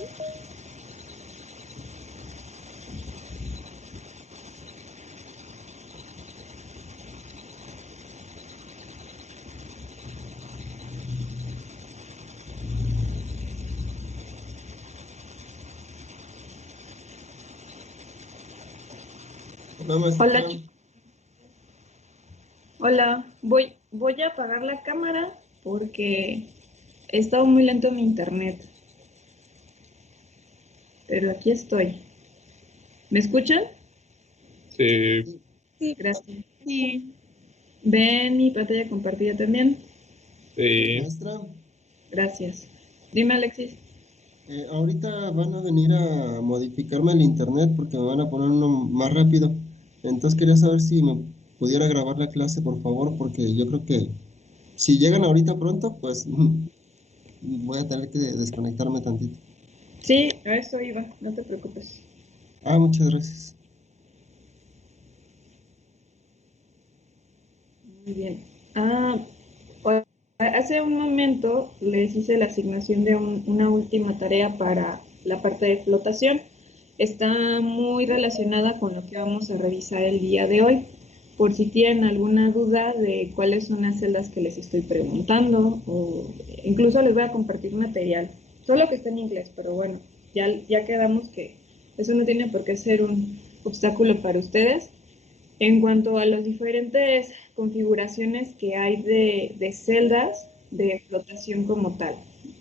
Hola, Hola, maestra. hola. Voy a apagar la cámara porque he estado muy lento mi internet, pero aquí estoy. ¿Me escuchan? Sí, Sí, Gracias. sí. ¿Ven mi pantalla compartida también? sí. Maestra, Gracias. Dime, Alexis. ahorita van a venir a modificarme el internet porque me van a poner uno más rápido. Entonces quería saber si me pudiera grabar la clase, por favor, porque yo creo que si llegan ahorita pronto, pues voy a tener que desconectarme tantito. Sí, a eso iba, no te preocupes. Ah, muchas gracias. Muy bien. Ah, hace un momento les hice la asignación de una última tarea para la parte de flotación. Está muy relacionada con lo que vamos a revisar el día de hoy. Por si tienen alguna duda de cuáles son las celdas que les estoy preguntando, o incluso les voy a compartir material, solo que está en inglés, pero bueno, ya quedamos que eso no tiene por qué ser un obstáculo para ustedes. En cuanto a las diferentes configuraciones que hay de celdas de flotación como tal,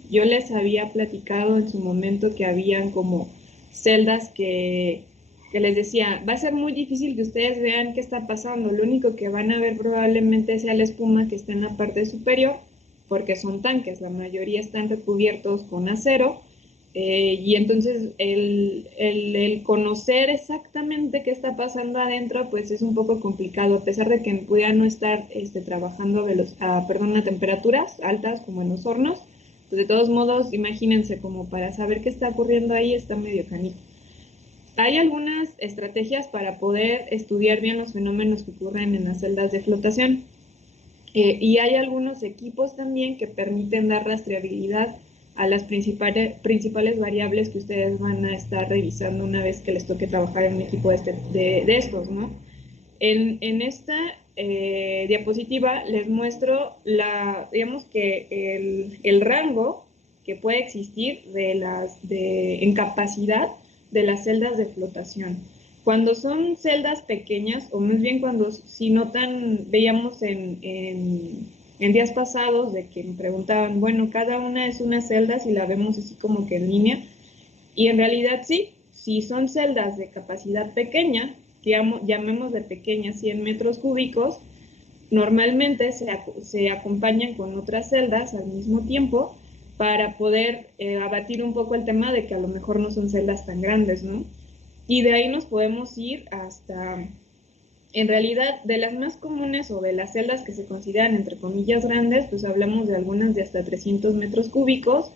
yo les había platicado en su momento que habían como celdas que les decía, va a ser muy difícil que ustedes vean qué está pasando, lo único que van a ver probablemente sea la espuma que está en la parte superior, porque son tanques, la mayoría están recubiertos con acero, y entonces el conocer exactamente qué está pasando adentro, pues es un poco complicado, a pesar de que pudiera no estar trabajando a temperaturas altas como en los hornos, pues de todos modos, imagínense, como para saber qué está ocurriendo ahí está medio canijo. Hay algunas estrategias para poder estudiar bien los fenómenos que ocurren en las celdas de flotación. Y hay algunos equipos también que permiten dar rastreabilidad a las principales variables que ustedes van a estar revisando una vez que les toque trabajar en un equipo de estos, ¿no? En esta diapositiva les muestro digamos que el rango que puede existir en capacidad de las celdas de flotación. Cuando son celdas pequeñas, o más bien cuando, si notan, veíamos en días pasados de que me preguntaban, bueno, cada una es una celda, si la vemos así como que en línea, y en realidad sí, si son celdas de capacidad pequeña, llamemos de pequeña 100 metros cúbicos, normalmente se acompañan con otras celdas al mismo tiempo para poder abatir un poco el tema de que a lo mejor no son celdas tan grandes, ¿no? Y de ahí nos podemos ir hasta, en realidad, de las más comunes o de las celdas que se consideran entre comillas grandes, pues hablamos de algunas de hasta 300 metros cúbicos.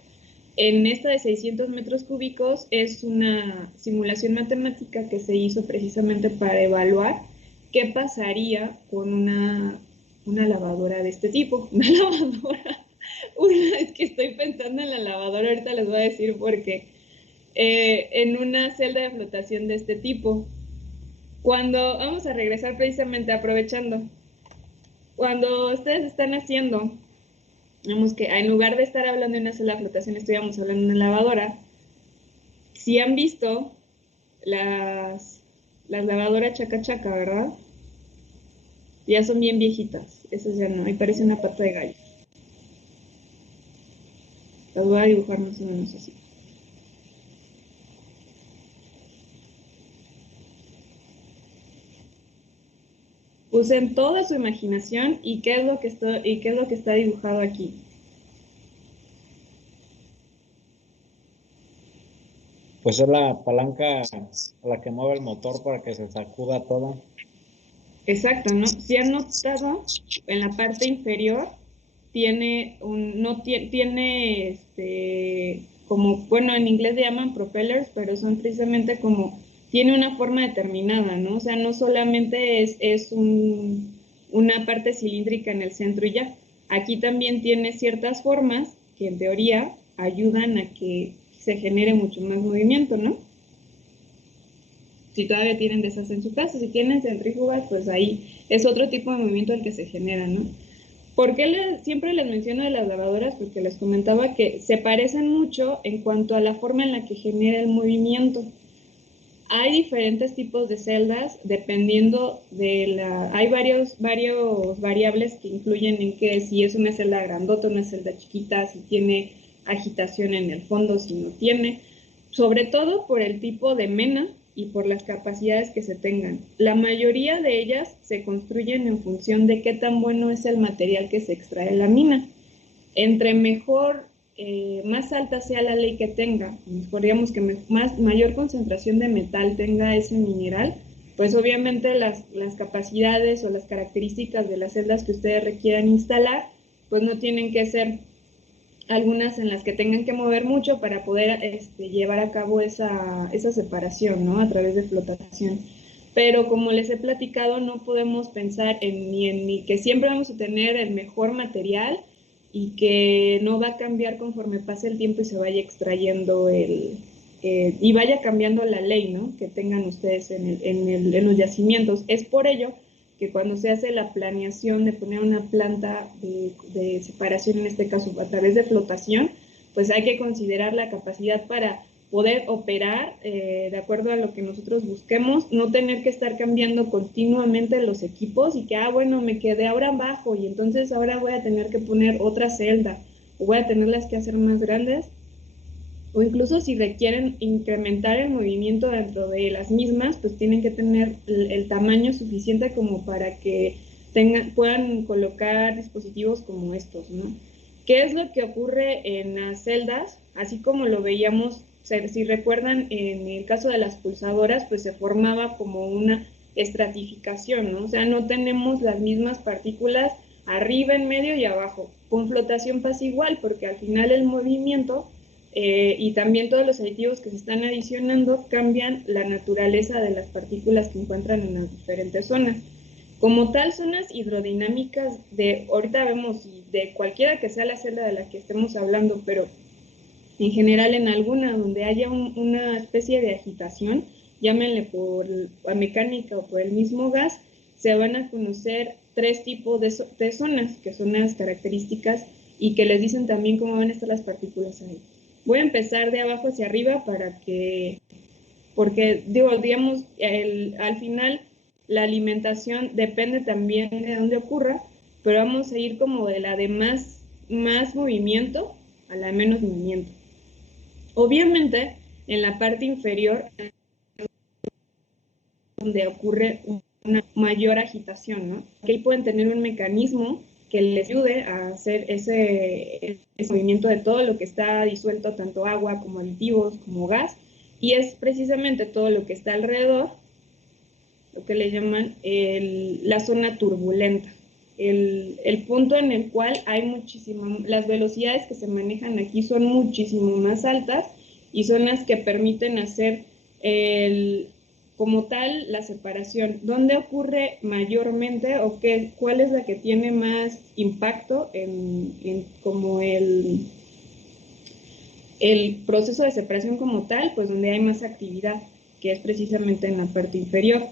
En esta de 600 metros cúbicos es una simulación matemática que se hizo precisamente para evaluar qué pasaría con una lavadora de este tipo. Una lavadora, es que estoy pensando en la lavadora, ahorita les voy a decir por qué. En una celda de flotación de este tipo. Cuando vamos a regresar precisamente aprovechando, cuando ustedes están haciendo, digamos que en lugar de estar hablando de una celda de flotación, estuviéramos hablando de una lavadora. Si han visto las lavadoras chaca chaca, ¿verdad? Ya son bien viejitas, esas ya no, y parece una pata de gallo. Las voy a dibujar más o menos así. Usen toda su imaginación y qué es lo que está dibujado aquí. Pues es la palanca a la que mueve el motor para que se sacuda todo. Exacto, ¿no? Si han notado, en la parte inferior tiene como, bueno, en inglés le llaman propellers, pero son precisamente como, tiene una forma determinada, ¿no? O sea, no solamente una parte cilíndrica en el centro y ya. Aquí también tiene ciertas formas que en teoría ayudan a que se genere mucho más movimiento, ¿no? Si todavía tienen de esas en su casa, si tienen centrífugas, pues ahí es otro tipo de movimiento el que se genera, ¿no? ¿Por qué siempre les menciono de las lavadoras? Porque les comentaba que se parecen mucho en cuanto a la forma en la que genera el movimiento. Hay diferentes tipos de celdas dependiendo hay varios variables que influyen en que si es una celda grandota, una celda chiquita, si tiene agitación en el fondo, si no tiene, sobre todo por el tipo de mena y por las capacidades que se tengan. La mayoría de ellas se construyen en función de qué tan bueno es el material que se extrae de la mina. Entre mejor, más alta sea la ley que tenga, digamos que mayor concentración de metal tenga ese mineral, pues obviamente las capacidades o las características de las celdas que ustedes requieran instalar, pues no tienen que ser algunas en las que tengan que mover mucho para poder llevar a cabo esa separación, ¿no? A través de flotación. Pero como les he platicado, no podemos pensar ni que siempre vamos a tener el mejor material y que no va a cambiar conforme pase el tiempo y se vaya extrayendo y vaya cambiando la ley, ¿no? Que tengan ustedes en los yacimientos. Es por ello que cuando se hace la planeación de poner una planta de separación, en este caso a través de flotación, pues hay que considerar la capacidad para poder operar de acuerdo a lo que nosotros busquemos, no tener que estar cambiando continuamente los equipos y que, bueno, me quedé ahora abajo y entonces ahora voy a tener que poner otra celda o voy a tenerlas que hacer más grandes, o incluso si requieren incrementar el movimiento dentro de las mismas, pues tienen que tener el tamaño suficiente como para que puedan colocar dispositivos como estos, ¿no? ¿Qué es lo que ocurre en las celdas? Así como lo veíamos, si recuerdan, en el caso de las pulsadoras, pues se formaba como una estratificación, ¿no? O sea, no tenemos las mismas partículas arriba, en medio y abajo. Con flotación pasa igual, porque al final el movimiento y también todos los aditivos que se están adicionando cambian la naturaleza de las partículas que encuentran en las diferentes zonas. Como tal, zonas hidrodinámicas ahorita vemos de cualquiera que sea la celda de la que estemos hablando, pero en general en alguna donde haya una especie de agitación, llámenle por la mecánica o por el mismo gas, se van a conocer 3 tipos de zonas, que son las características y que les dicen también cómo van a estar las partículas ahí. Voy a empezar de abajo hacia arriba porque digamos, al final la alimentación depende también de dónde ocurra, pero vamos a ir como de la de más movimiento a la de menos movimiento. Obviamente, en la parte inferior donde ocurre una mayor agitación, ¿no? Aquí pueden tener un mecanismo que les ayude a hacer ese movimiento de todo lo que está disuelto, tanto agua como aditivos, como gas, y es precisamente todo lo que está alrededor, lo que le llaman la zona turbulenta. El punto en el cual hay las velocidades que se manejan aquí son muchísimo más altas y son las que permiten hacer como tal la separación. ¿Dónde ocurre mayormente o cuál es la que tiene más impacto en como el proceso de separación como tal? Pues donde hay más actividad, que es precisamente en la parte inferior.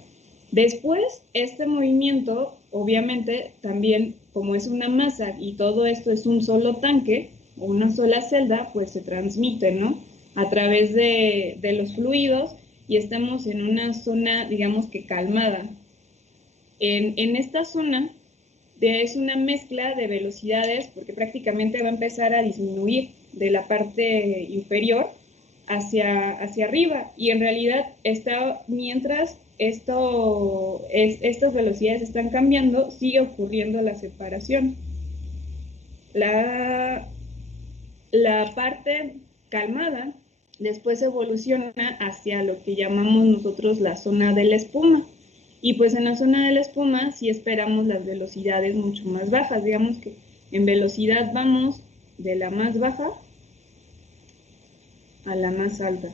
Después, este movimiento, obviamente, también como es una masa y todo esto es un solo tanque o una sola celda, pues se transmite, ¿no? A través de los fluidos y estamos en una zona, digamos que calmada. En esta zona es una mezcla de velocidades porque prácticamente va a empezar a disminuir de la parte inferior hacia arriba y en realidad mientras estas velocidades están cambiando, sigue ocurriendo la separación. La parte calmada después evoluciona hacia lo que llamamos nosotros la zona de la espuma. Y pues en la zona de la espuma sí esperamos las velocidades mucho más bajas. Digamos que en velocidad vamos de la más baja a la más alta.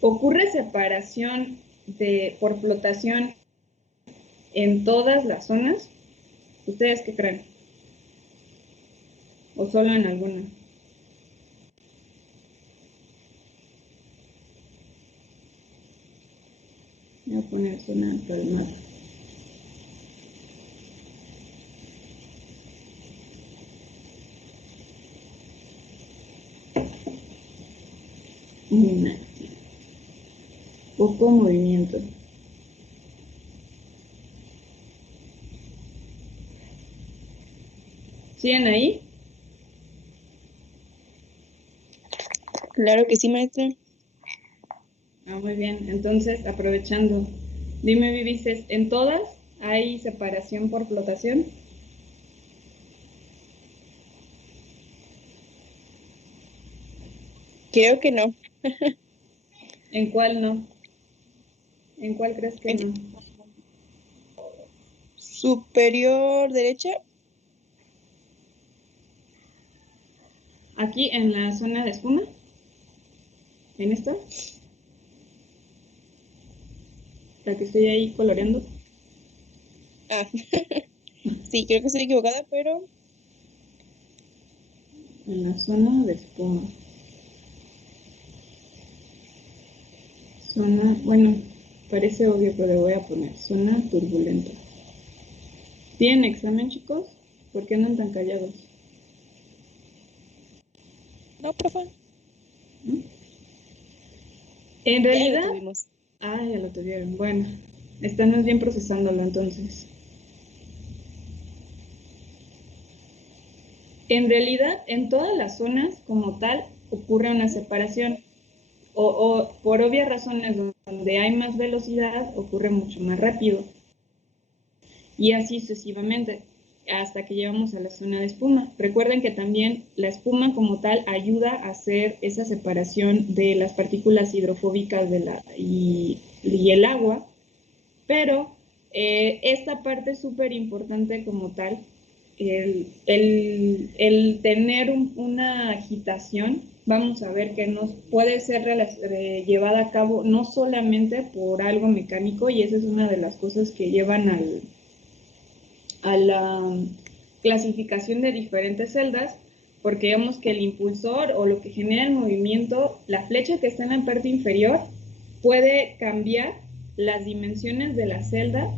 ¿Ocurre separación por flotación en todas las zonas? ¿Ustedes qué creen? ¿O solo en alguna? Voy a poner zona calmada. Inactivo. Poco movimiento. ¿Siguen ahí? Claro que sí, maestra. Muy bien. Entonces, aprovechando, dime, Vivices, ¿en todas hay separación por flotación? Creo que no. ¿En cuál no? ¿En cuál crees que no? Superior derecha. Aquí en la zona de espuma. ¿En esta? La que estoy ahí coloreando. Ah, sí, creo que estoy equivocada, pero En la zona de espuma. Zona, bueno, parece obvio, pero le voy a poner zona turbulenta. ¿Tienen examen, chicos? ¿Por qué andan tan callados? no, profe. ¿No? Ya En lo realidad, tuvimos. ya lo tuvieron. Bueno, están bien procesándolo entonces. En realidad, en todas las zonas como tal ocurre una separación. O por obvias razones donde hay más velocidad ocurre mucho más rápido. Y así sucesivamente, hasta que llegamos a la zona de espuma. Recuerden que también la espuma como tal ayuda a hacer esa separación de las partículas hidrofóbicas y el agua, pero esta parte es súper importante como tal, el tener una agitación, vamos a ver que nos puede ser llevada a cabo no solamente por algo mecánico, y esa es una de las cosas que llevan a la clasificación de diferentes celdas, porque vemos que el impulsor o lo que genera el movimiento, la flecha que está en la parte inferior, puede cambiar las dimensiones de la celda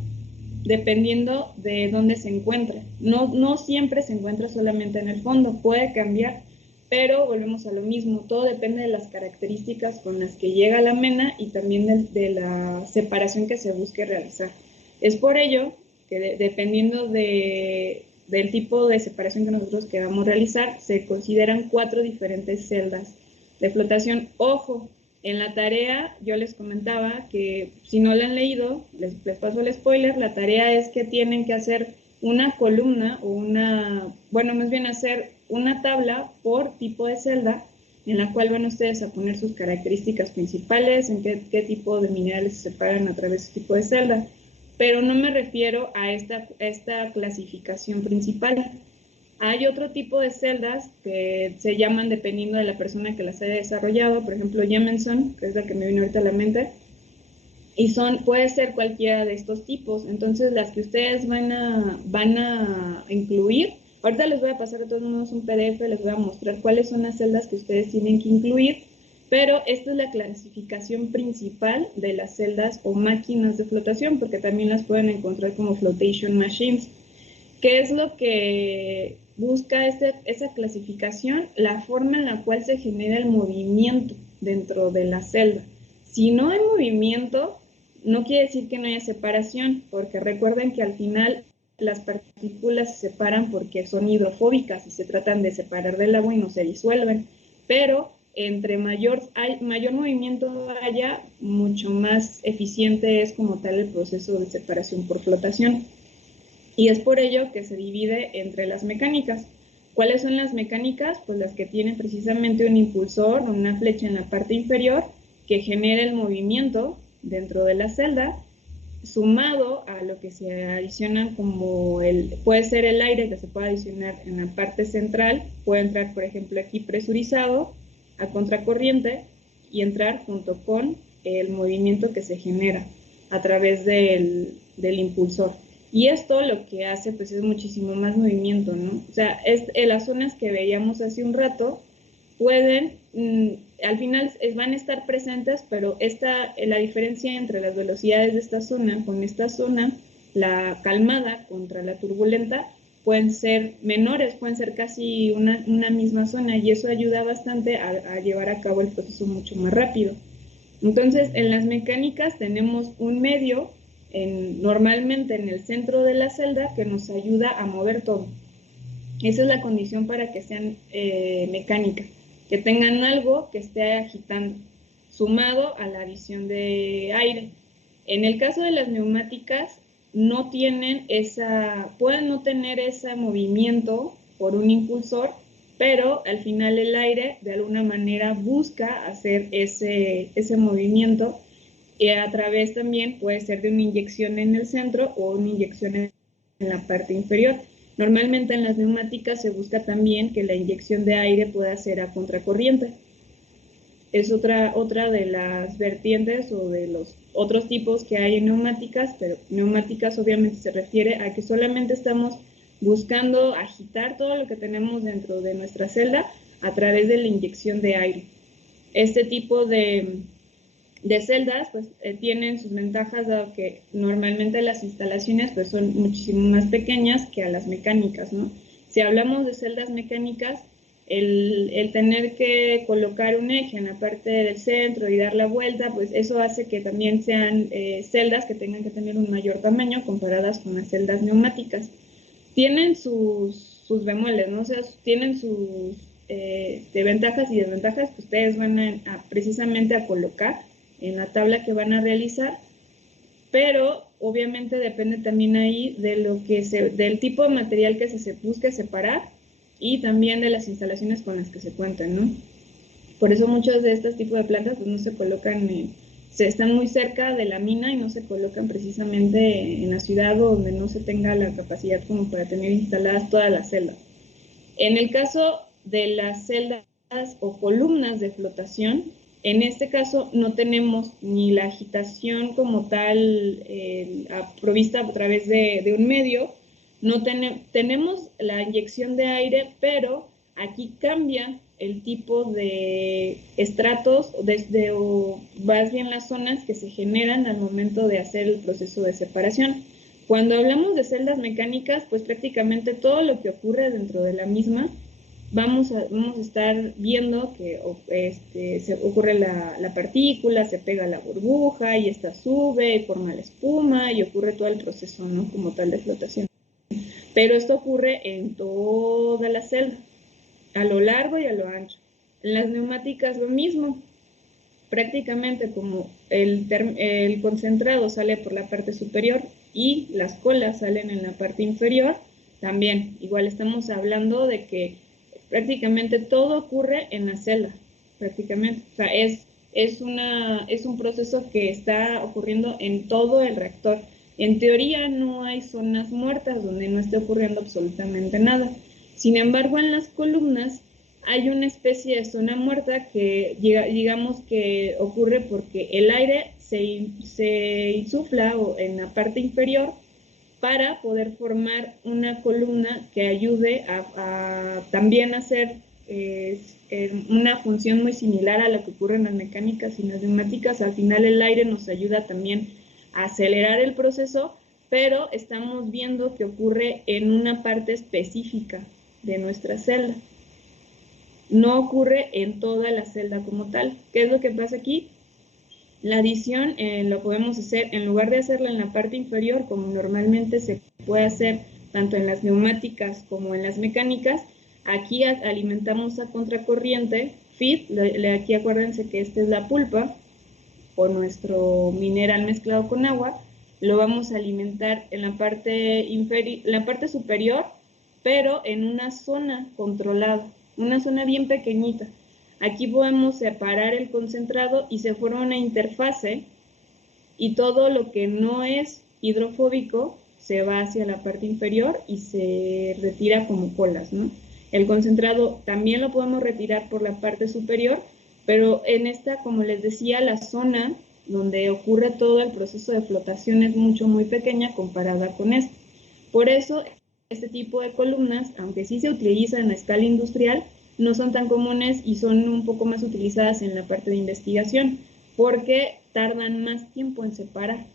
dependiendo de dónde se encuentra. No siempre se encuentra solamente en el fondo, puede cambiar, pero volvemos a lo mismo, todo depende de las características con las que llega la mena y también de la separación que se busque realizar. Es por ello que dependiendo del tipo de separación que nosotros queramos realizar, se consideran 4 diferentes celdas de flotación. Ojo, en la tarea yo les comentaba que si no la han leído, les paso el spoiler, la tarea es que tienen que hacer una columna o más bien hacer una tabla por tipo de celda en la cual van ustedes a poner sus características principales, en qué tipo de minerales se separan a través de este tipo de celda. Pero no me refiero a esta clasificación principal. Hay otro tipo de celdas que se llaman dependiendo de la persona que las haya desarrollado, por ejemplo, Jemenson, que es la que me vino ahorita a la mente, y puede ser cualquiera de estos tipos. Entonces, las que ustedes van a incluir, ahorita les voy a pasar de todos modos un PDF, les voy a mostrar cuáles son las celdas que ustedes tienen que incluir, pero esta es la clasificación principal de las celdas o máquinas de flotación, porque también las pueden encontrar como flotation machines. ¿Qué es lo que busca esa clasificación? La forma en la cual se genera el movimiento dentro de la celda. Si no hay movimiento, no quiere decir que no haya separación, porque recuerden que al final las partículas se separan porque son hidrofóbicas y se tratan de separar del agua y no se disuelven. Pero entre mayor movimiento haya, mucho más eficiente es como tal el proceso de separación por flotación. Y es por ello que se divide entre las mecánicas. ¿Cuáles son las mecánicas? Pues las que tienen precisamente un impulsor o una flecha en la parte inferior que genera el movimiento dentro de la celda, sumado a lo que se adicionan como puede ser el aire que se puede adicionar en la parte central, puede entrar por ejemplo aquí presurizado a contracorriente y entrar junto con el movimiento que se genera a través del impulsor. Y esto lo que hace pues es muchísimo más movimiento, ¿no? O sea, las zonas que veíamos hace un rato pueden al final van a estar presentes, pero la diferencia entre las velocidades de esta zona con esta zona, la calmada contra la turbulenta, pueden ser menores, pueden ser casi una misma zona, y eso ayuda bastante a llevar a cabo el proceso mucho más rápido. Entonces, en las mecánicas tenemos un medio, normalmente en el centro de la celda, que nos ayuda a mover todo. Esa es la condición para que sean mecánicas, que tengan algo que esté agitando, sumado a la adición de aire. En el caso de las neumáticas, no tienen pueden no tener ese movimiento por un impulsor, pero al final el aire de alguna manera busca hacer ese movimiento, y a través también puede ser de una inyección en el centro o una inyección en la parte inferior. Normalmente en las neumáticas se busca también que la inyección de aire pueda ser a contracorriente. Es otra de las vertientes o de los otros tipos que hay en neumáticas, pero neumáticas obviamente se refiere a que solamente estamos buscando agitar todo lo que tenemos dentro de nuestra celda a través de la inyección de aire. Este tipo de celdas pues tienen sus ventajas, dado que normalmente las instalaciones pues son muchísimo más pequeñas que a las mecánicas, ¿no? Si hablamos de celdas mecánicas, el tener que colocar un eje en la parte del centro y dar la vuelta, pues eso hace que también sean celdas que tengan que tener un mayor tamaño comparadas con las celdas neumáticas. Tienen sus bemoles, ¿no? O sea, tienen sus ventajas y desventajas que ustedes van precisamente a colocar en la tabla que van a realizar, pero obviamente depende también ahí de del tipo de material que se busque separar y también de las instalaciones con las que se cuentan, ¿no? Por eso muchos de estos tipos de plantas pues no se colocan, están muy cerca de la mina y no se colocan precisamente en la ciudad, o donde no se tenga la capacidad como para tener instaladas todas las celdas. En el caso de las celdas o columnas de flotación, en este caso no tenemos ni la agitación como tal provista a través de un medio, no tenemos la inyección de aire, pero aquí cambia el tipo de estratos o más bien las zonas que se generan al momento de hacer el proceso de separación. Cuando hablamos de celdas mecánicas, pues prácticamente todo lo que ocurre dentro de la misma, vamos a estar viendo que se ocurre la partícula, se pega la burbuja y esta sube y forma la espuma y ocurre todo el proceso, ¿no? Como tal de flotación. Pero esto ocurre en toda la celda, a lo largo y a lo ancho. En las neumáticas lo mismo. Prácticamente como el concentrado sale por la parte superior y las colas salen en la parte inferior, también igual estamos hablando de que prácticamente todo ocurre en la celda, prácticamente. O sea, es un proceso que está ocurriendo en todo el reactor. En teoría no hay zonas muertas donde no esté ocurriendo absolutamente nada. Sin embargo, en las columnas hay una especie de zona muerta que digamos que ocurre porque el aire se insufla en la parte inferior para poder formar una columna que ayude a también hacer una función muy similar a la que ocurre en las mecánicas y en las neumáticas. Al final el aire nos ayuda también a acelerar el proceso, pero estamos viendo que ocurre en una parte específica de nuestra celda. No ocurre en toda la celda como tal. ¿Qué es lo que pasa aquí? La adición lo podemos hacer, en lugar de hacerla en la parte inferior, como normalmente se puede hacer tanto en las neumáticas como en las mecánicas, aquí alimentamos a contracorriente, feed, aquí acuérdense que esta es la pulpa, o nuestro mineral mezclado con agua, lo vamos a alimentar en la parte superior, pero en una zona controlada, una zona bien pequeñita. Aquí podemos separar el concentrado y se forma una interfase, y todo lo que no es hidrofóbico se va hacia la parte inferior y se retira como colas, ¿no? El concentrado también lo podemos retirar por la parte superior, pero en esta, como les decía, la zona donde ocurre todo el proceso de flotación es muy pequeña comparada con Por eso, este tipo de columnas, aunque sí se utilizan a escala industrial, no son tan comunes y son un poco más utilizadas en la parte de investigación, porque tardan más tiempo en separar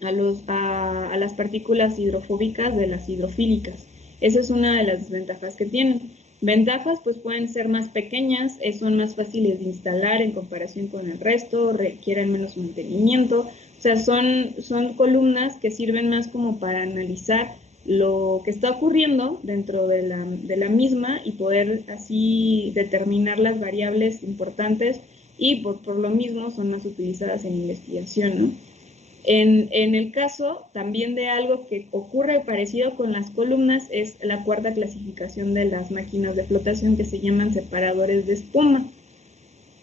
a las partículas hidrofóbicas de las hidrofílicas. Esa es una de las desventajas que tienen. Ventajas, pues pueden ser más pequeñas, son más fáciles de instalar en comparación con el resto, requieren menos mantenimiento. O sea, son columnas que sirven más como para analizar lo que está ocurriendo dentro de la misma y poder así determinar las variables importantes, y por lo mismo son más utilizadas en investigación, ¿no? En el caso también de algo que ocurre parecido con las columnas es la cuarta clasificación de las máquinas de flotación, que se llaman separadores de espuma.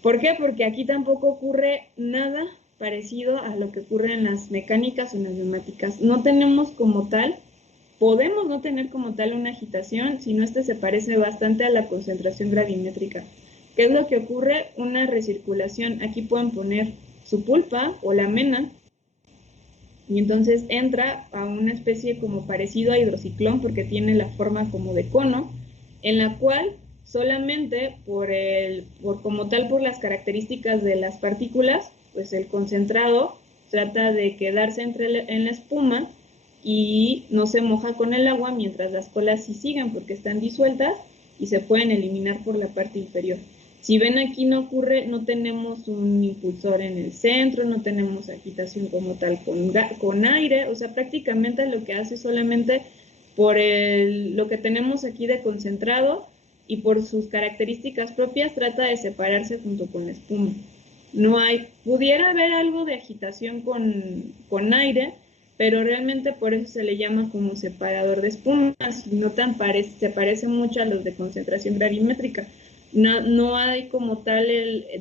¿Por qué? Porque aquí tampoco ocurre nada parecido a lo que ocurre en las mecánicas o en las neumáticas. No tenemos como tal, podemos no tener como tal una agitación, sino se parece bastante a la concentración gravimétrica. ¿Qué es lo que ocurre? Una recirculación. Aquí pueden poner su pulpa o la mena, y entonces entra a una especie como parecido a hidrociclón, porque tiene la forma como de cono, en la cual solamente por las características de las partículas, pues el concentrado trata de quedarse en la espuma y no se moja con el agua, mientras las colas sí siguen porque están disueltas y se pueden eliminar por la parte inferior. Si ven aquí no ocurre, no tenemos un impulsor en el centro, no tenemos agitación como tal con aire, o sea, prácticamente lo que hace solamente por lo que tenemos aquí de concentrado y por sus características propias trata de separarse junto con la espuma. Pudiera haber algo de agitación con aire, pero realmente por eso se le llama como separador de espumas, y no se parece mucho a los de concentración gravimétrica. No hay como tal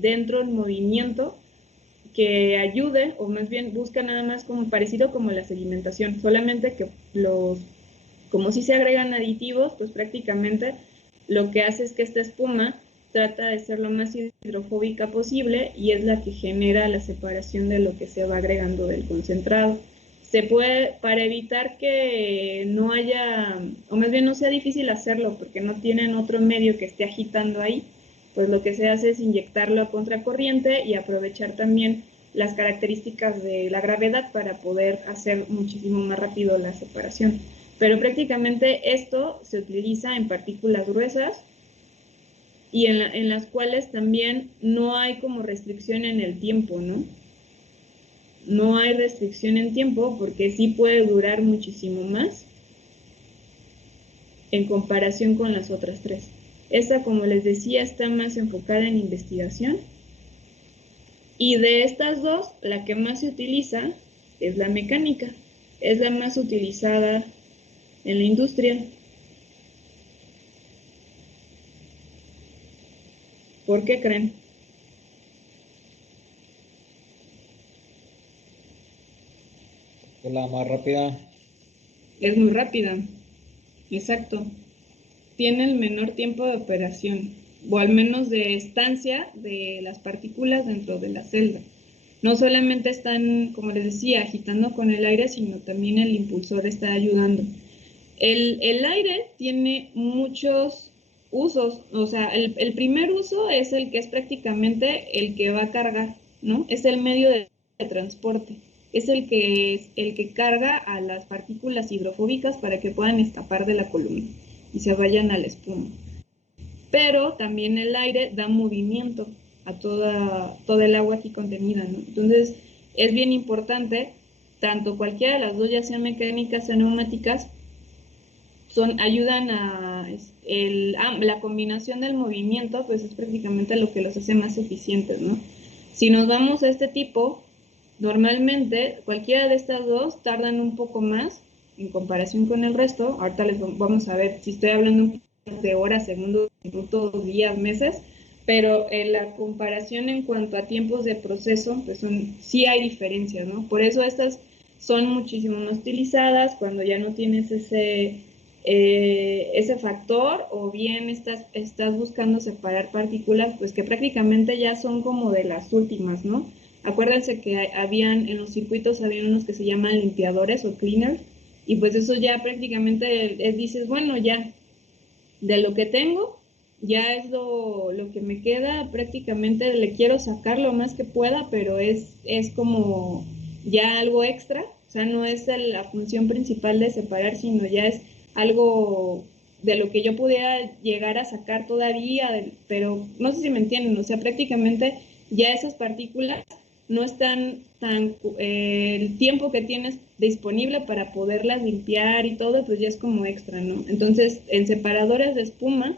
dentro el movimiento que ayude, o más bien busca nada más como parecido como la sedimentación, solamente que como si se agregan aditivos, pues prácticamente lo que hace es que esta espuma trata de ser lo más hidrofóbica posible y es la que genera la separación de lo que se va agregando del concentrado. Se puede, para evitar que no haya, o más bien no sea difícil hacerlo, porque no tienen otro medio que esté agitando ahí, pues lo que se hace es inyectarlo a contracorriente y aprovechar también las características de la gravedad para poder hacer muchísimo más rápido la separación. Pero prácticamente esto se utiliza en partículas gruesas y en las cuales también no hay como restricción en el tiempo, ¿no? No hay restricción en tiempo porque sí puede durar muchísimo más en comparación con las otras tres. Esta, como les decía, está más enfocada en investigación, y de estas dos, la que más se utiliza es la mecánica, es la más utilizada en la industria. ¿Por qué creen? Es la más rápida. Es muy rápida, exacto. Tiene el menor tiempo de operación, o al menos de estancia de las partículas dentro de la celda. No solamente están, como les decía, agitando con el aire, sino también el impulsor está ayudando. El aire tiene muchos usos, o sea, el primer uso es el que es prácticamente el que va a cargar, ¿no? Es el medio de transporte, es el que carga a las partículas hidrofóbicas para que puedan escapar de la columna y se vayan a la espuma. Pero también el aire da movimiento a toda el agua aquí contenida, ¿no? Entonces, es bien importante, tanto cualquiera de las dos, ya sean mecánicas o neumáticas, ayudan la combinación del movimiento, pues es prácticamente lo que los hace más eficientes, ¿no? Si nos vamos a este tipo, normalmente cualquiera de estas dos tardan un poco más en comparación con el resto. Ahorita les vamos a ver si estoy hablando de horas, segundos, minutos, días, meses, pero en la comparación en cuanto a tiempos de proceso, pues sí hay diferencias, ¿no? Por eso estas son muchísimo más utilizadas cuando ya no tienes ese factor, o bien estás buscando separar partículas, pues que prácticamente ya son como de las últimas, ¿no? Acuérdense que en los circuitos habían unos que se llaman limpiadores o cleaners, y pues eso ya prácticamente dices, bueno, ya de lo que tengo, ya es lo que me queda, prácticamente le quiero sacar lo más que pueda, pero es como ya algo extra, o sea, no es la función principal de separar, sino ya es algo de lo que yo pudiera llegar a sacar todavía, pero no sé si me entienden, o sea, prácticamente ya esas partículas no están el tiempo que tienes disponible para poderlas limpiar y todo, pues ya es como extra, ¿no? Entonces, en separadores de espuma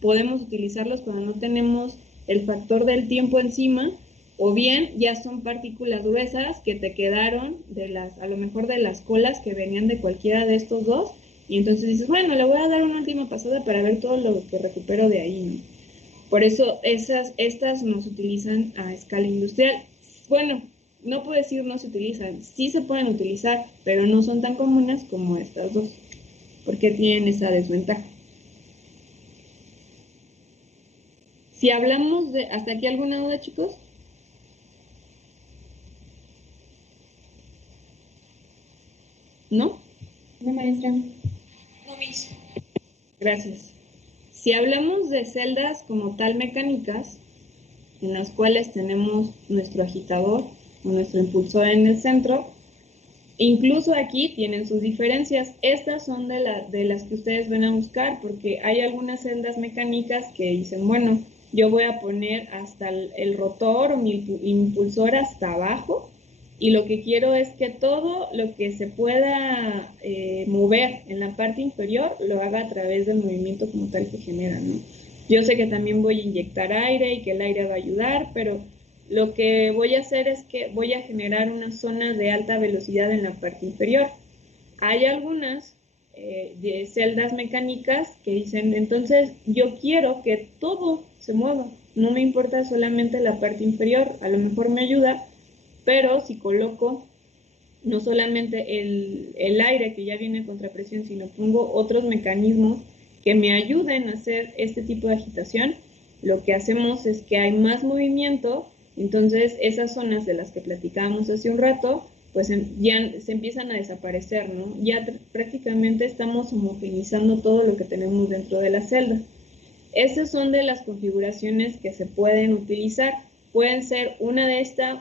podemos utilizarlos cuando no tenemos el factor del tiempo encima, o bien ya son partículas gruesas que te quedaron a lo mejor de las colas que venían de cualquiera de estos dos, y entonces dices, bueno, le voy a dar una última pasada para ver todo lo que recupero de ahí, ¿no? Por eso estas no se utilizan a escala industrial. Bueno, no puedo decir no se utilizan, sí se pueden utilizar, pero no son tan comunes como estas dos, porque tienen esa desventaja. Si hablamos de... ¿Hasta aquí alguna duda, chicos? ¿No? No, maestra. Gracias. Si hablamos de celdas como tal mecánicas, en las cuales tenemos nuestro agitador o nuestro impulsor en el centro, incluso aquí tienen sus diferencias. Estas son de las que ustedes van a buscar, porque hay algunas celdas mecánicas que dicen, bueno, yo voy a poner hasta el rotor o mi impulsor hasta abajo, y lo que quiero es que todo lo que se pueda mover en la parte inferior lo haga a través del movimiento como tal que genera, ¿no? Yo sé que también voy a inyectar aire y que el aire va a ayudar, pero lo que voy a hacer es que voy a generar una zona de alta velocidad en la parte inferior. Hay algunas de celdas mecánicas que dicen, entonces yo quiero que todo se mueva, no me importa solamente la parte inferior, a lo mejor me ayuda, pero si coloco no solamente el aire que ya viene contra presión, sino pongo otros mecanismos que me ayuden a hacer este tipo de agitación, lo que hacemos es que hay más movimiento, entonces esas zonas de las que platicábamos hace un rato, pues ya se empiezan a desaparecer, ¿no? Ya prácticamente estamos homogenizando todo lo que tenemos dentro de la celda. Estas son de las configuraciones que se pueden utilizar. Pueden ser una de esta,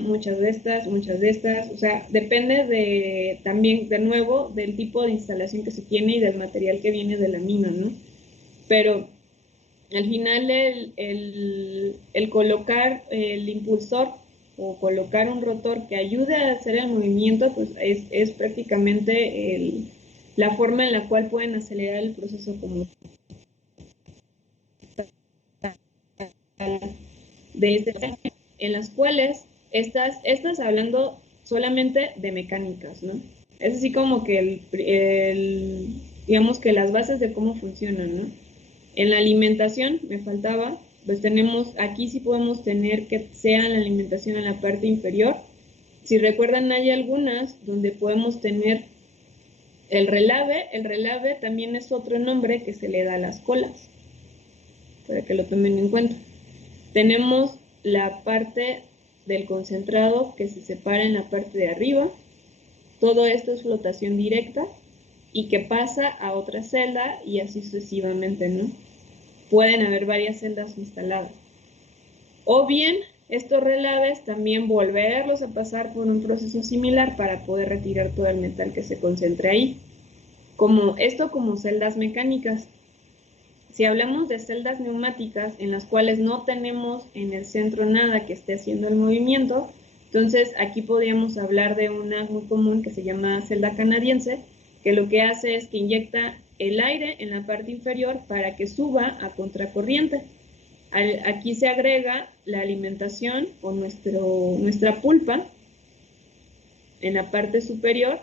muchas de estas, o sea, depende también, de nuevo, del tipo de instalación que se tiene y del material que viene de la mina, ¿no? Pero al final el colocar el impulsor o colocar un rotor que ayude a hacer el movimiento, pues es prácticamente la forma en la cual pueden acelerar el proceso como de en las cuales estas hablando solamente de mecánicas, ¿no? Es así como que digamos que las bases de cómo funcionan, ¿no? En la alimentación, me faltaba, pues tenemos, aquí sí podemos tener que sea la alimentación en la parte inferior. Si recuerdan, hay algunas donde podemos tener el relave también es otro nombre que se le da a las colas, para que lo tomen en cuenta. Tenemos la parte del concentrado que se separa en la parte de arriba. Todo esto es flotación directa y que pasa a otra celda y así sucesivamente, ¿no? Pueden haber varias celdas instaladas. O bien, estos relaves también volverlos a pasar por un proceso similar para poder retirar todo el metal que se concentre ahí. Como celdas mecánicas. Si hablamos de celdas neumáticas en las cuales no tenemos en el centro nada que esté haciendo el movimiento, entonces aquí podríamos hablar de una muy común que se llama celda canadiense, que lo que hace es que inyecta el aire en la parte inferior para que suba a contracorriente. Aquí se agrega la alimentación o nuestra pulpa en la parte superior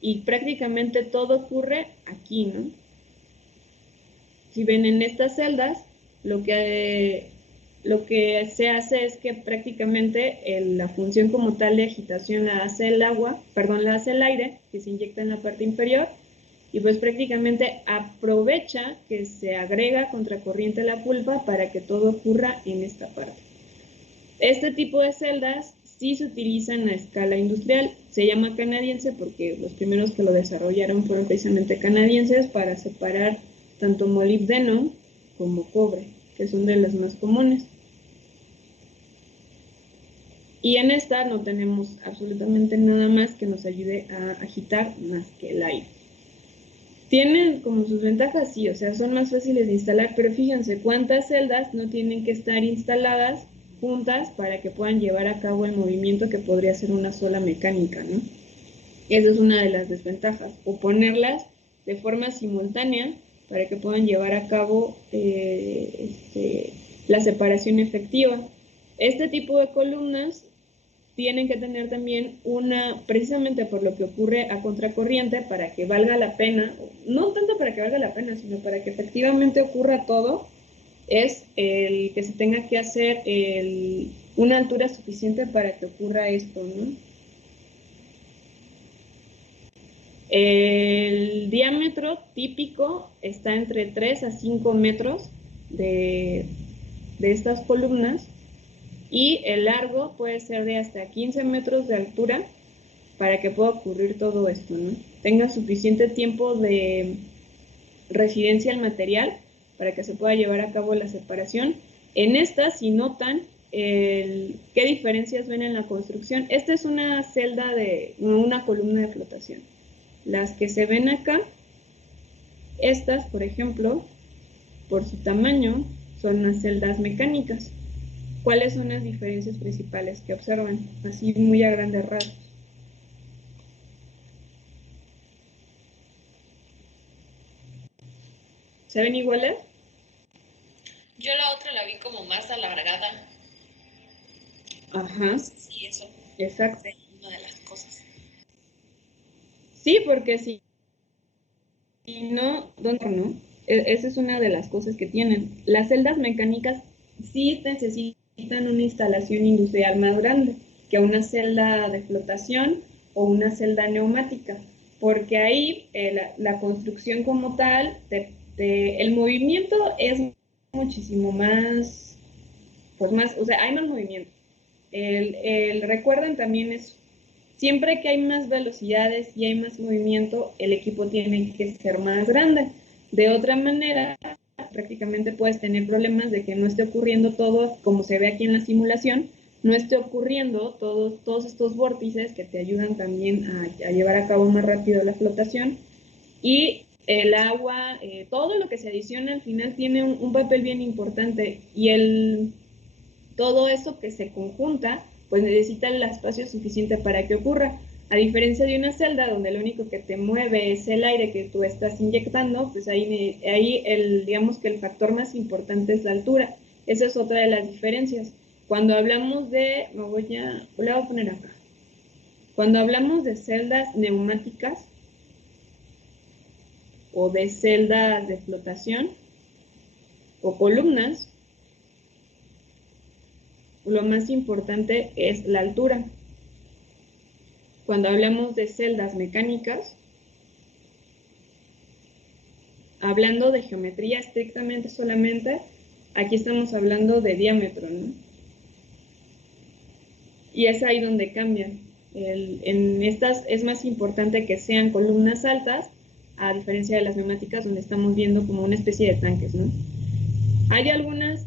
y prácticamente todo ocurre aquí, ¿no? Si ven en estas celdas, lo que se hace es que prácticamente la función como tal de agitación la hace el aire que se inyecta en la parte inferior y pues prácticamente aprovecha que se agrega contracorriente la pulpa para que todo ocurra en esta parte. Este tipo de celdas sí se utilizan a escala industrial, se llama canadiense porque los primeros que lo desarrollaron fueron precisamente canadienses para separar tanto molibdeno como cobre, que son de las más comunes. Y en esta no tenemos absolutamente nada más que nos ayude a agitar más que el aire. Tienen como sus ventajas, sí, o sea, son más fáciles de instalar, pero fíjense cuántas celdas no tienen que estar instaladas juntas para que puedan llevar a cabo el movimiento que podría ser una sola mecánica, ¿no? Esa es una de las desventajas, o ponerlas de forma simultánea para que puedan llevar a cabo la separación efectiva. Este tipo de columnas tienen que tener también precisamente por lo que ocurre a contracorriente, para que valga la pena, no tanto para que valga la pena, sino para que efectivamente ocurra todo, es el que se tenga que hacer una altura suficiente para que ocurra esto, ¿no? El diámetro típico está entre 3 a 5 metros de estas columnas, y el largo puede ser de hasta 15 metros de altura para que pueda ocurrir todo esto, ¿no? Tenga suficiente tiempo de residencia al material para que se pueda llevar a cabo la separación. En esta, si notan, ¿qué diferencias ven en la construcción? Esta es una celda una columna de flotación. Las que se ven acá, estas, por ejemplo, por su tamaño, son unas celdas mecánicas. ¿Cuáles son las diferencias principales que observan? Así muy a grandes rasgos. ¿Se ven iguales? Yo la otra la vi como más alargada. Ajá. Sí, eso. Exacto. Es una de las cosas. Sí, porque si no, ¿dónde no? Esa es una de las cosas que tienen. Las celdas mecánicas sí necesitan una instalación industrial más grande que una celda de flotación o una celda neumática, porque ahí la construcción como tal, el movimiento es muchísimo más, pues más, o sea, hay más movimiento. Recuerden también es, siempre que hay más velocidades y hay más movimiento, el equipo tiene que ser más grande. De otra manera, prácticamente puedes tener problemas de que no esté ocurriendo todo como se ve aquí en la simulación, no esté ocurriendo todos estos vórtices que te ayudan también a llevar a cabo más rápido la flotación. Y el agua, todo lo que se adiciona al final tiene un papel bien importante, y todo eso que se conjunta, pues necesita el espacio suficiente para que ocurra. A diferencia de una celda donde lo único que te mueve es el aire que tú estás inyectando, pues ahí digamos que el factor más importante es la altura. Esa es otra de las diferencias. Cuando hablamos la voy a poner acá. Cuando hablamos de celdas neumáticas o de celdas de flotación o columnas, lo más importante es la altura. Cuando hablamos de celdas mecánicas, hablando de geometría estrictamente solamente, aquí estamos hablando de diámetro, ¿no? Y es ahí donde cambian. En estas es más importante que sean columnas altas, a diferencia de las neumáticas donde estamos viendo como una especie de tanques, ¿no? Hay algunas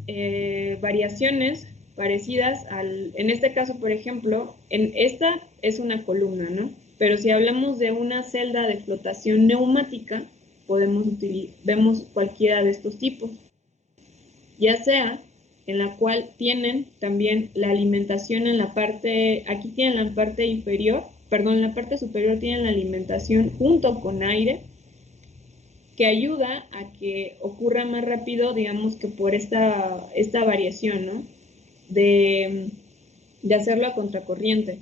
variaciones parecidas en este caso, por ejemplo, en esta es una columna, ¿no? Pero si hablamos de una celda de flotación neumática, vemos cualquiera de estos tipos, ya sea en la cual tienen también la alimentación en la parte, aquí tienen la parte inferior, perdón, en la parte superior tienen la alimentación junto con aire, que ayuda a que ocurra más rápido, digamos que por esta variación, ¿no? De hacerlo a contracorriente.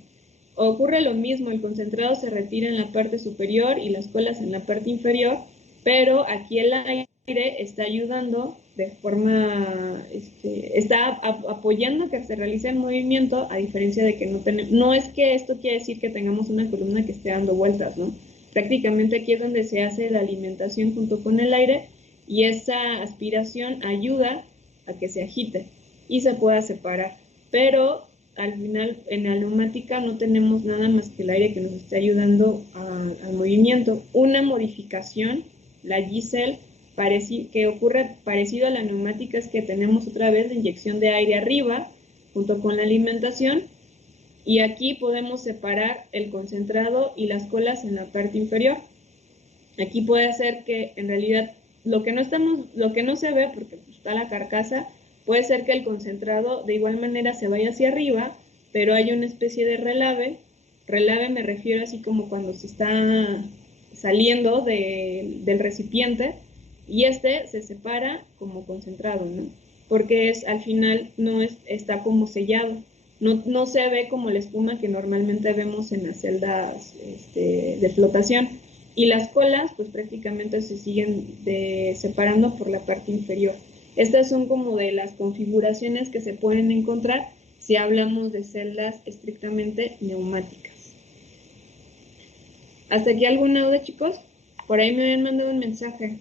Ocurre lo mismo, el concentrado se retira en la parte superior y las colas en la parte inferior, pero aquí el aire está ayudando de forma, está apoyando que se realice el movimiento, a diferencia de que no es que esto quiere decir que tengamos una columna que esté dando vueltas, ¿no? Prácticamente aquí es donde se hace la alimentación junto con el aire, y esa aspiración ayuda a que se agite y se pueda separar. Pero al final en la neumática no tenemos nada más que el aire que nos está ayudando al movimiento. Una modificación, la Giselle, que ocurre parecido a la neumática es que tenemos otra vez la inyección de aire arriba, junto con la alimentación, y aquí podemos separar el concentrado y las colas en la parte inferior. Aquí puede ser que en realidad lo que no se ve, porque está la carcasa, puede ser que el concentrado de igual manera se vaya hacia arriba, pero hay una especie de relave. Relave me refiero así como cuando se está saliendo del recipiente, y se separa como concentrado, ¿no? Porque al final está como sellado. No se ve como la espuma que normalmente vemos en las celdas de flotación. Y las colas, pues prácticamente se siguen separando por la parte inferior. Estas son como de las configuraciones que se pueden encontrar si hablamos de celdas estrictamente neumáticas. ¿Hasta aquí alguna duda, chicos? Por ahí me habían mandado un mensaje.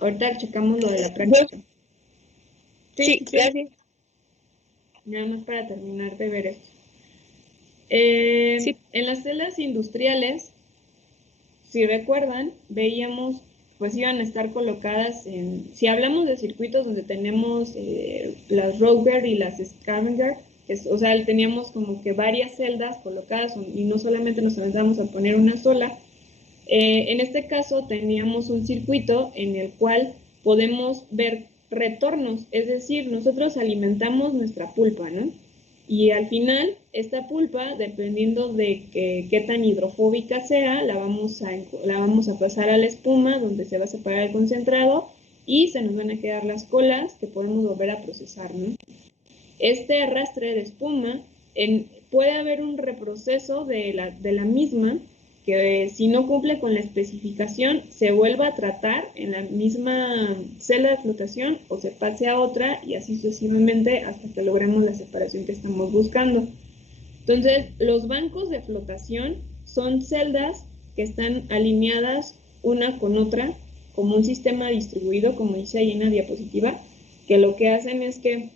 Ahorita checamos lo de la práctica. Sí, gracias. Nada más para terminar de ver esto. Sí. En las celdas industriales, si recuerdan, veíamos, pues iban a estar colocadas si hablamos de circuitos donde tenemos las Rotberg y las Scavenger, o sea, teníamos como que varias celdas colocadas y no solamente nos aventamos a poner una sola. En este caso teníamos un circuito en el cual podemos ver retornos, es decir, nosotros alimentamos nuestra pulpa, ¿no? Y al final, esta pulpa, dependiendo de qué tan hidrofóbica sea, la vamos a pasar a la espuma, donde se va a separar el concentrado, y se nos van a quedar las colas que podemos volver a procesar, ¿no? Este arrastre de espuma, puede haber un reproceso de la misma, que si no cumple con la especificación, se vuelva a tratar en la misma celda de flotación o se pase a otra, y así sucesivamente hasta que logremos la separación que estamos buscando. Entonces, los bancos de flotación son celdas que están alineadas una con otra como un sistema distribuido, como dice ahí en la diapositiva, que lo que hacen es que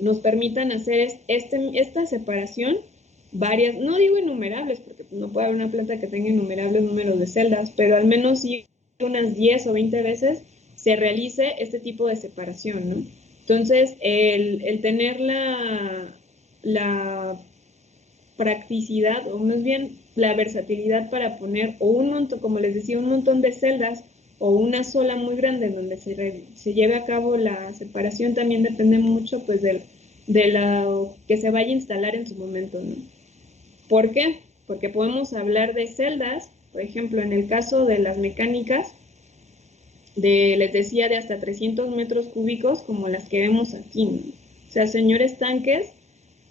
nos permitan hacer esta separación varias, no digo innumerables, porque no puede haber una planta que tenga innumerables números de celdas, pero al menos sí unas 10 o 20 veces se realice este tipo de separación, ¿no? Entonces, el tener la practicidad, o más bien la versatilidad para poner o un montón, como les decía, un montón de celdas o una sola muy grande en donde se lleve a cabo la separación, también depende mucho pues de lo que se vaya a instalar en su momento, ¿no? ¿Por qué? Porque podemos hablar de celdas, por ejemplo, en el caso de las mecánicas, les decía, de hasta 300 metros cúbicos, como las que vemos aquí, ¿no? O sea, señores tanques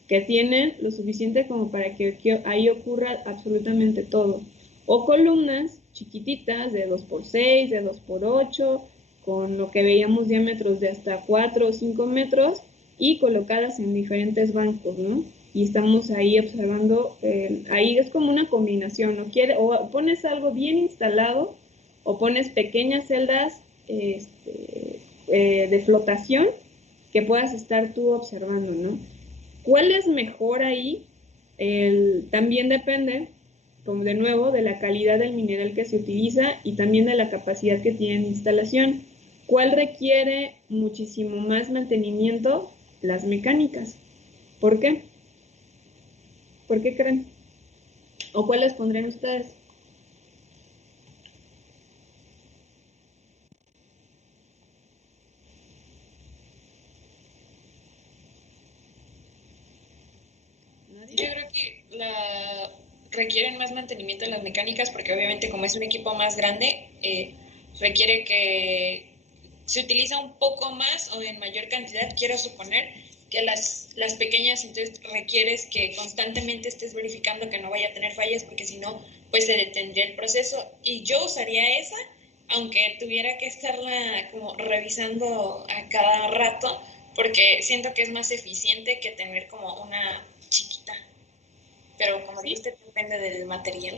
que tienen lo suficiente como para que ahí ocurra absolutamente todo. O columnas chiquititas de 2x6, de 2x8, con lo que veíamos diámetros de hasta 4 o 5 metros y colocadas en diferentes bancos, ¿no? Y estamos ahí observando, ahí es como una combinación, ¿no? O pones algo bien instalado o pones pequeñas celdas de flotación que puedas estar tú observando, ¿no? ¿Cuál es mejor ahí? También depende, como de nuevo, de la calidad del mineral que se utiliza y también de la capacidad que tiene de instalación. ¿Cuál requiere muchísimo más mantenimiento? Las mecánicas. ¿Por qué? ¿Por qué creen? ¿O cuáles pondrían ustedes? Yo creo que requieren más mantenimiento en las mecánicas porque obviamente como es un equipo más grande, requiere que se utiliza un poco más o en mayor cantidad, quiero suponer, que las pequeñas, entonces requieres que constantemente estés verificando que no vaya a tener fallas porque si no, pues se detendría el proceso. Y yo usaría esa, aunque tuviera que estarla como revisando a cada rato, porque siento que es más eficiente que tener como una chiquita. Pero como dijiste, depende del material.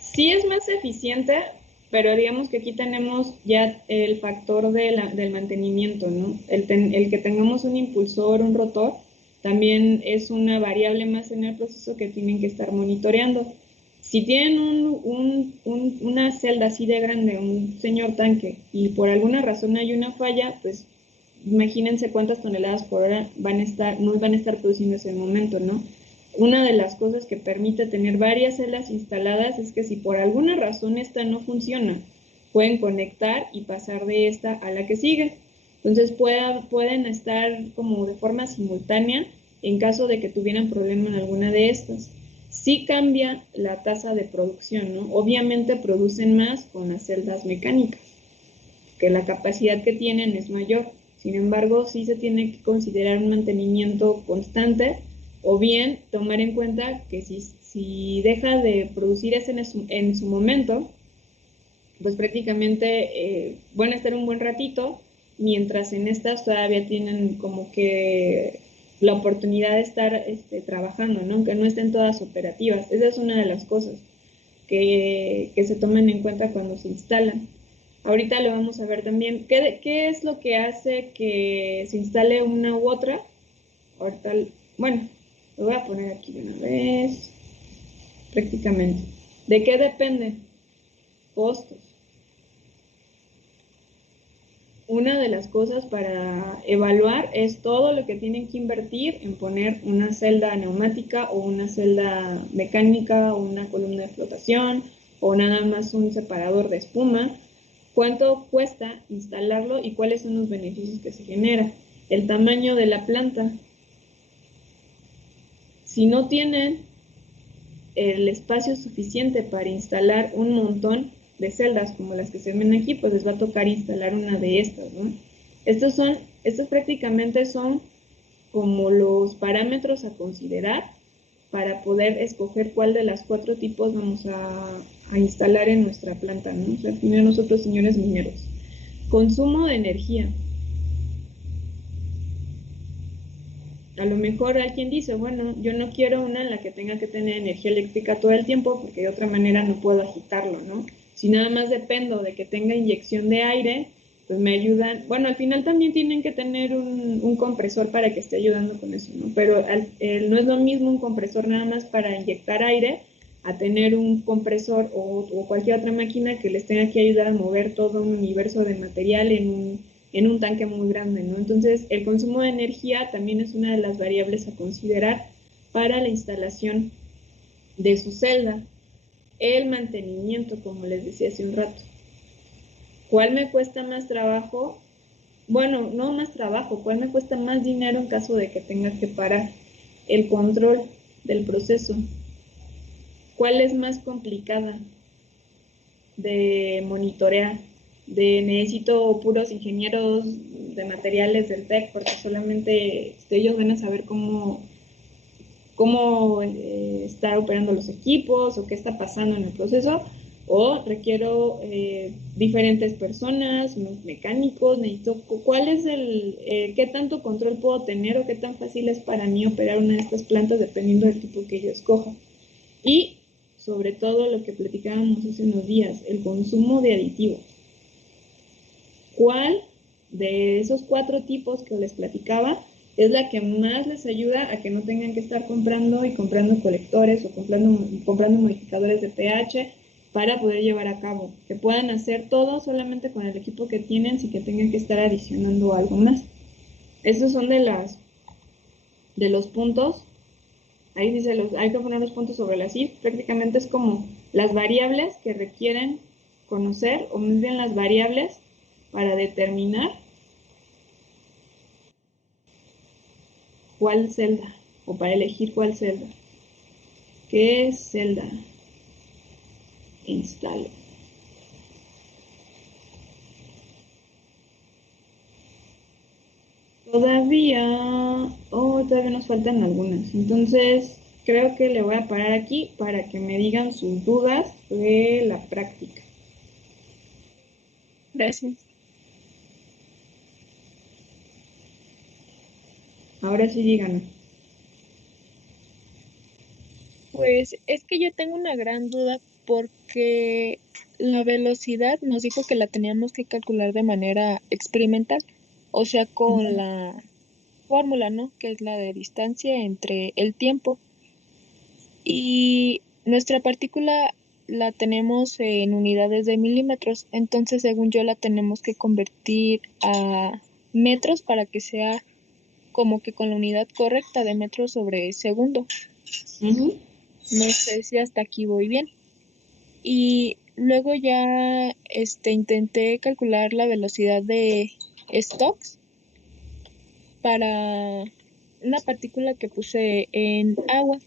Sí es más eficiente, pero digamos que aquí tenemos ya el factor del mantenimiento, ¿no? El que tengamos un impulsor, un rotor, también es una variable más en el proceso que tienen que estar monitoreando. Si tienen una celda así de grande, un señor tanque, y por alguna razón hay una falla, pues imagínense cuántas toneladas por hora no van a estar produciendo en ese momento, ¿no? Una de las cosas que permite tener varias celdas instaladas es que si por alguna razón esta no funciona, pueden conectar y pasar de esta a la que sigue. Entonces pueden estar como de forma simultánea en caso de que tuvieran problema en alguna de estas. Sí cambia la tasa de producción, ¿no? Obviamente producen más con las celdas mecánicas, que la capacidad que tienen es mayor. Sin embargo, sí se tiene que considerar un mantenimiento constante o bien tomar en cuenta que si deja de producir eso en su momento, pues prácticamente van a estar un buen ratito, mientras en estas todavía tienen como que la oportunidad de estar trabajando, ¿no? Aunque no estén todas operativas. Esa es una de las cosas que se tomen en cuenta cuando se instalan. Ahorita lo vamos a ver también. ¿Qué es lo que hace que se instale una u otra? Ahorita, bueno, lo voy a poner aquí de una vez, prácticamente. ¿De qué dependen? Costos. Una de las cosas para evaluar es todo lo que tienen que invertir en poner una celda neumática o una celda mecánica o una columna de flotación o nada más un separador de espuma. ¿Cuánto cuesta instalarlo y cuáles son los beneficios que se genera? El tamaño de la planta. Si no tienen el espacio suficiente para instalar un montón de celdas como las que se ven aquí, pues les va a tocar instalar una de estas, ¿no? Estos prácticamente son como los parámetros a considerar para poder escoger cuál de las 4 tipos vamos a instalar en nuestra planta, ¿no? O sea, al final nosotros, señores mineros. Consumo de energía. A lo mejor alguien dice, bueno, yo no quiero una en la que tenga que tener energía eléctrica todo el tiempo porque de otra manera no puedo agitarlo, ¿no? Si nada más dependo de que tenga inyección de aire, pues me ayudan. Bueno, al final también tienen que tener un compresor para que esté ayudando con eso, ¿no? Pero no es lo mismo un compresor nada más para inyectar aire a tener un compresor o cualquier otra máquina que les tenga que ayudar a mover todo un universo de material en un tanque muy grande, ¿no? Entonces, el consumo de energía también es una de las variables a considerar para la instalación de su celda. El mantenimiento, como les decía hace un rato. ¿Cuál me cuesta más trabajo? Bueno, no más trabajo, ¿cuál me cuesta más dinero en caso de que tenga que parar? El control del proceso. ¿Cuál es más complicada de monitorear? Necesito puros ingenieros de materiales del TEC porque solamente ellos van a saber cómo estar operando los equipos o qué está pasando en el proceso, o requiero diferentes personas, mecánicos, necesito cuál es qué tanto control puedo tener o qué tan fácil es para mí operar una de estas plantas dependiendo del tipo que yo escoja. Y sobre todo lo que platicábamos hace unos días, el consumo de aditivos. ¿Cuál de esos 4 tipos que les platicaba es la que más les ayuda a que no tengan que estar comprando colectores o comprando modificadores de pH para poder llevar a cabo? Que puedan hacer todo solamente con el equipo que tienen sin que tengan que estar adicionando algo más. Esos son de los puntos. Ahí dice, hay que poner los puntos sobre las i. Prácticamente es como las variables que requieren conocer, o más bien las variables para determinar cuál celda, o para elegir cuál celda. ¿Qué celda instalo? Todavía nos faltan algunas. Entonces, creo que le voy a parar aquí para que me digan sus dudas de la práctica. Gracias. Ahora sí, díganme. Pues es que yo tengo una gran duda porque la velocidad nos dijo que la teníamos que calcular de manera experimental, o sea, con la fórmula, ¿no? Que es la de distancia entre el tiempo. Y nuestra partícula la tenemos en unidades de milímetros, entonces según yo la tenemos que convertir a metros para que sea como que con la unidad correcta de metros sobre segundo. Ujú. No sé si hasta aquí voy bien. Y luego ya intenté calcular la velocidad de Stokes para una partícula que puse en agua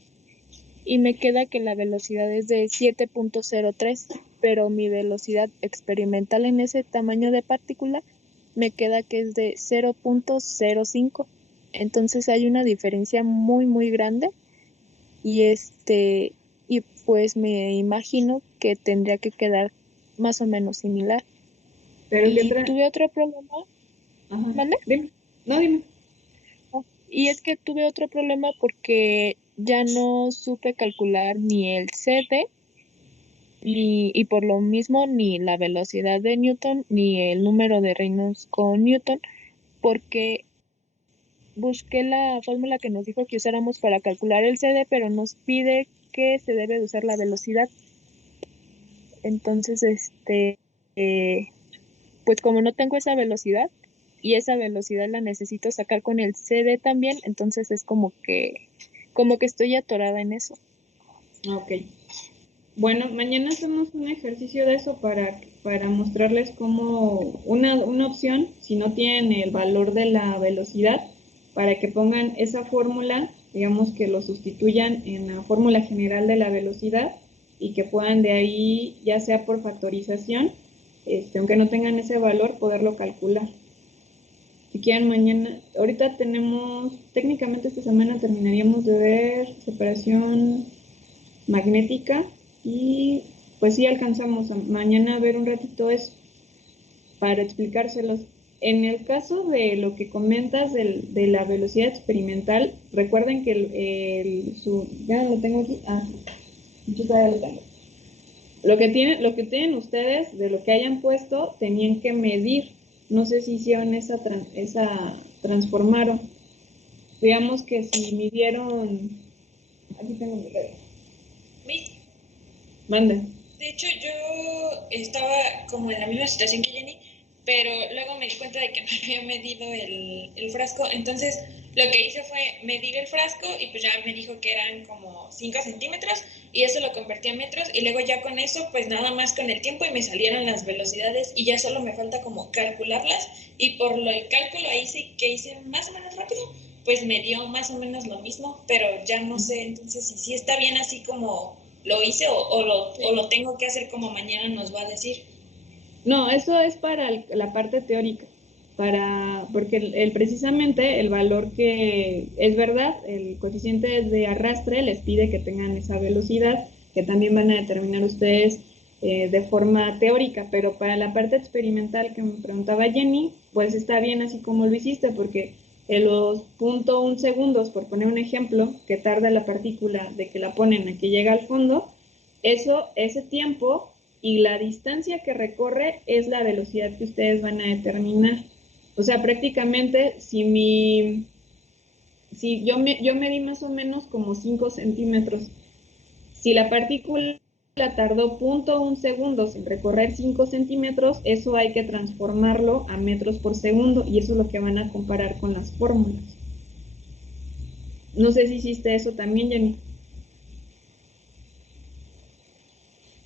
y me queda que la velocidad es de 7.03, pero mi velocidad experimental en ese tamaño de partícula me queda que es de 0.05. Entonces hay una diferencia muy muy grande y y pues me imagino que tendría que quedar más o menos similar. Pero ¿qué Y tuve otro problema, Ajá. ¿mande? Dime. No, dime. Y es que tuve otro problema porque ya no supe calcular ni el CD, y por lo mismo ni la velocidad de Newton, ni el número de Reynolds con Newton, porque busqué la fórmula que nos dijo que usáramos para calcular el CD, pero nos pide que se debe de usar la velocidad. Entonces, eh, pues como no tengo esa velocidad y esa velocidad la necesito sacar con el CD también, entonces es como que estoy atorada en eso. Ok. Bueno, mañana hacemos un ejercicio de eso para mostrarles cómo una opción, si no tienen el valor de la velocidad, para que pongan esa fórmula, digamos que lo sustituyan en la fórmula general de la velocidad y que puedan de ahí, ya sea por factorización, aunque no tengan ese valor, poderlo calcular. Si quieren mañana, ahorita tenemos, técnicamente esta semana terminaríamos de ver separación magnética y pues sí alcanzamos mañana a ver un ratito eso para explicárselos. En el caso de lo que comentas de la velocidad experimental, recuerden que ya lo tengo aquí, yo todavía lo tengo. Lo que tienen ustedes, de lo que hayan puesto, tenían que medir. No sé si hicieron esa transformaron. Digamos que si midieron, aquí tengo mi dedo. Manda. De hecho, yo estaba como en la misma situación que Jenny, pero luego me di cuenta de que no había medido el frasco. Entonces, lo que hice fue medir el frasco y pues ya me dijo que eran como 5 centímetros y eso lo convertí a metros. Y luego ya con eso, pues nada más con el tiempo y me salieron las velocidades y ya solo me falta como calcularlas. Y por el cálculo ahí sí que hice más o menos rápido, pues me dio más o menos lo mismo, pero ya no sé entonces si sí está bien así como lo hice o lo tengo que hacer como mañana nos va a decir. No, eso es para la parte teórica, porque precisamente el valor que es verdad, el coeficiente de arrastre les pide que tengan esa velocidad, que también van a determinar ustedes de forma teórica, pero para la parte experimental que me preguntaba Jenny, pues está bien así como lo hiciste, porque en los 0.1 segundos, por poner un ejemplo, que tarda la partícula de que la ponen a que llega al fondo, ese tiempo y la distancia que recorre es la velocidad que ustedes van a determinar. O sea, prácticamente si yo medí más o menos como 5 centímetros, si la partícula tardó 0.1 segundos en recorrer 5 centímetros, eso hay que transformarlo a metros por segundo y eso es lo que van a comparar con las fórmulas. No sé si hiciste eso también, Jenny.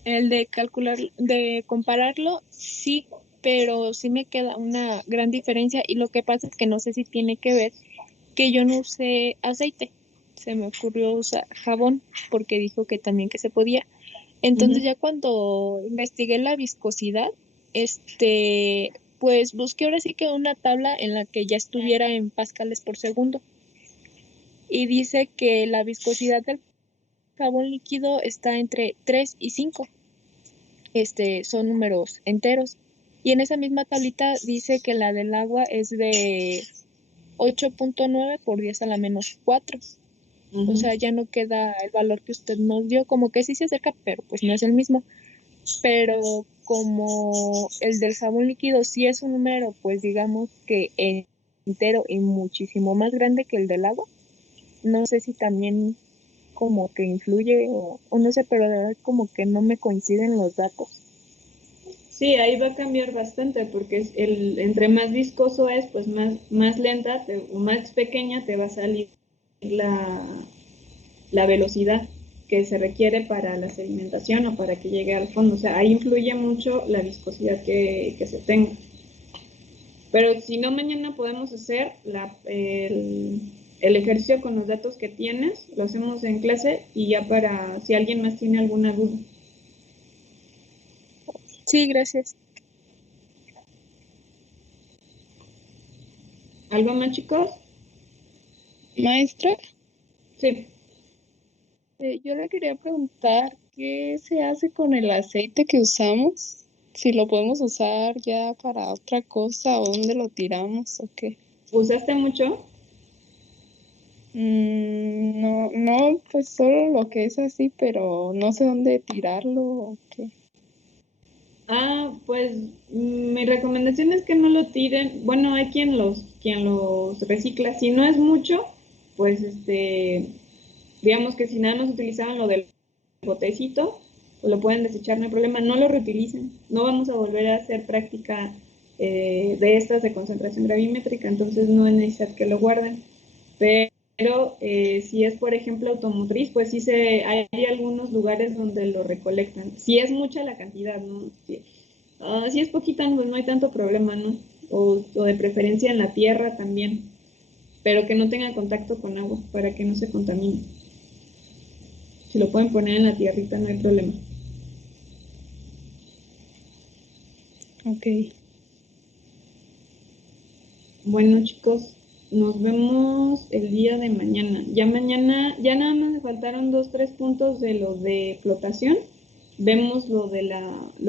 El de de compararlo, sí, pero sí me queda una gran diferencia y lo que pasa es que no sé si tiene que ver que yo no usé aceite. Se me ocurrió usar jabón porque dijo que también que se podía. Entonces ya cuando investigué la viscosidad, pues busqué ahora sí que una tabla en la que ya estuviera en pascales por segundo. Y dice que la viscosidad del jabón líquido está entre 3 y 5. Son números enteros. Y en esa misma tablita dice que la del agua es de 8.9 por 10 a la menos 4. O sea, ya no queda el valor que usted nos dio, como que sí se acerca, pero pues no es el mismo. Pero como el del jabón líquido sí es un número, pues digamos que entero y muchísimo más grande que el del agua, no sé si también como que influye o no sé, pero de verdad como que no me coinciden los datos. Sí, ahí va a cambiar bastante porque entre más viscoso es, pues más lenta o más pequeña te va a salir la, la velocidad que se requiere para la sedimentación o para que llegue al fondo. O sea, ahí influye mucho la viscosidad que se tenga. Pero si no, mañana podemos hacer el ejercicio con los datos que tienes, lo hacemos en clase y ya para si alguien más tiene alguna duda. Sí, gracias. ¿Algo más, chicos? Maestra, Sí. yo le quería preguntar qué se hace con el aceite que usamos, si lo podemos usar ya para otra cosa o dónde lo tiramos o qué. ¿Usaste mucho? No, no, pues solo lo que es así, pero no sé dónde tirarlo o qué. Pues mi recomendación es que no lo tiren. Bueno, hay quien los recicla. Si no es mucho, pues digamos que si nada más utilizaban lo del botecito, pues lo pueden desechar, no hay problema. No lo reutilicen. No vamos a volver a hacer práctica de estas de concentración gravimétrica, entonces no es necesario que lo guarden. Pero si es, por ejemplo, automotriz, pues sí hay algunos lugares donde lo recolectan. Si es mucha la cantidad, ¿no? Si es poquita, pues no hay tanto problema, ¿no? O de preferencia en la tierra también, pero que no tenga contacto con agua para que no se contamine. Si lo pueden poner en la tierrita, no hay problema. Ok. Bueno, chicos, nos vemos el día de mañana. Ya mañana, ya nada más me faltaron 2, 3 puntos de lo de flotación. Vemos lo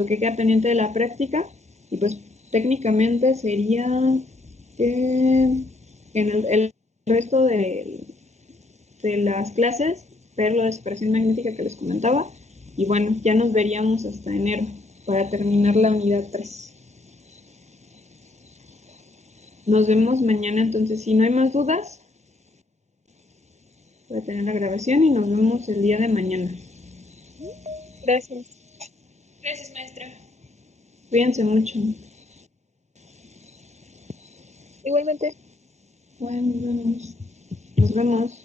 que queda pendiente de la práctica y pues técnicamente sería en el resto de las clases ver lo de separación magnética que les comentaba y bueno, ya nos veríamos hasta enero para terminar la unidad 3. Nos vemos mañana, entonces si no hay más dudas, voy a tener la grabación y nos vemos el día de mañana. Gracias. Gracias, maestra. Cuídense mucho. Igualmente. Bueno, nos vemos. Nos vemos.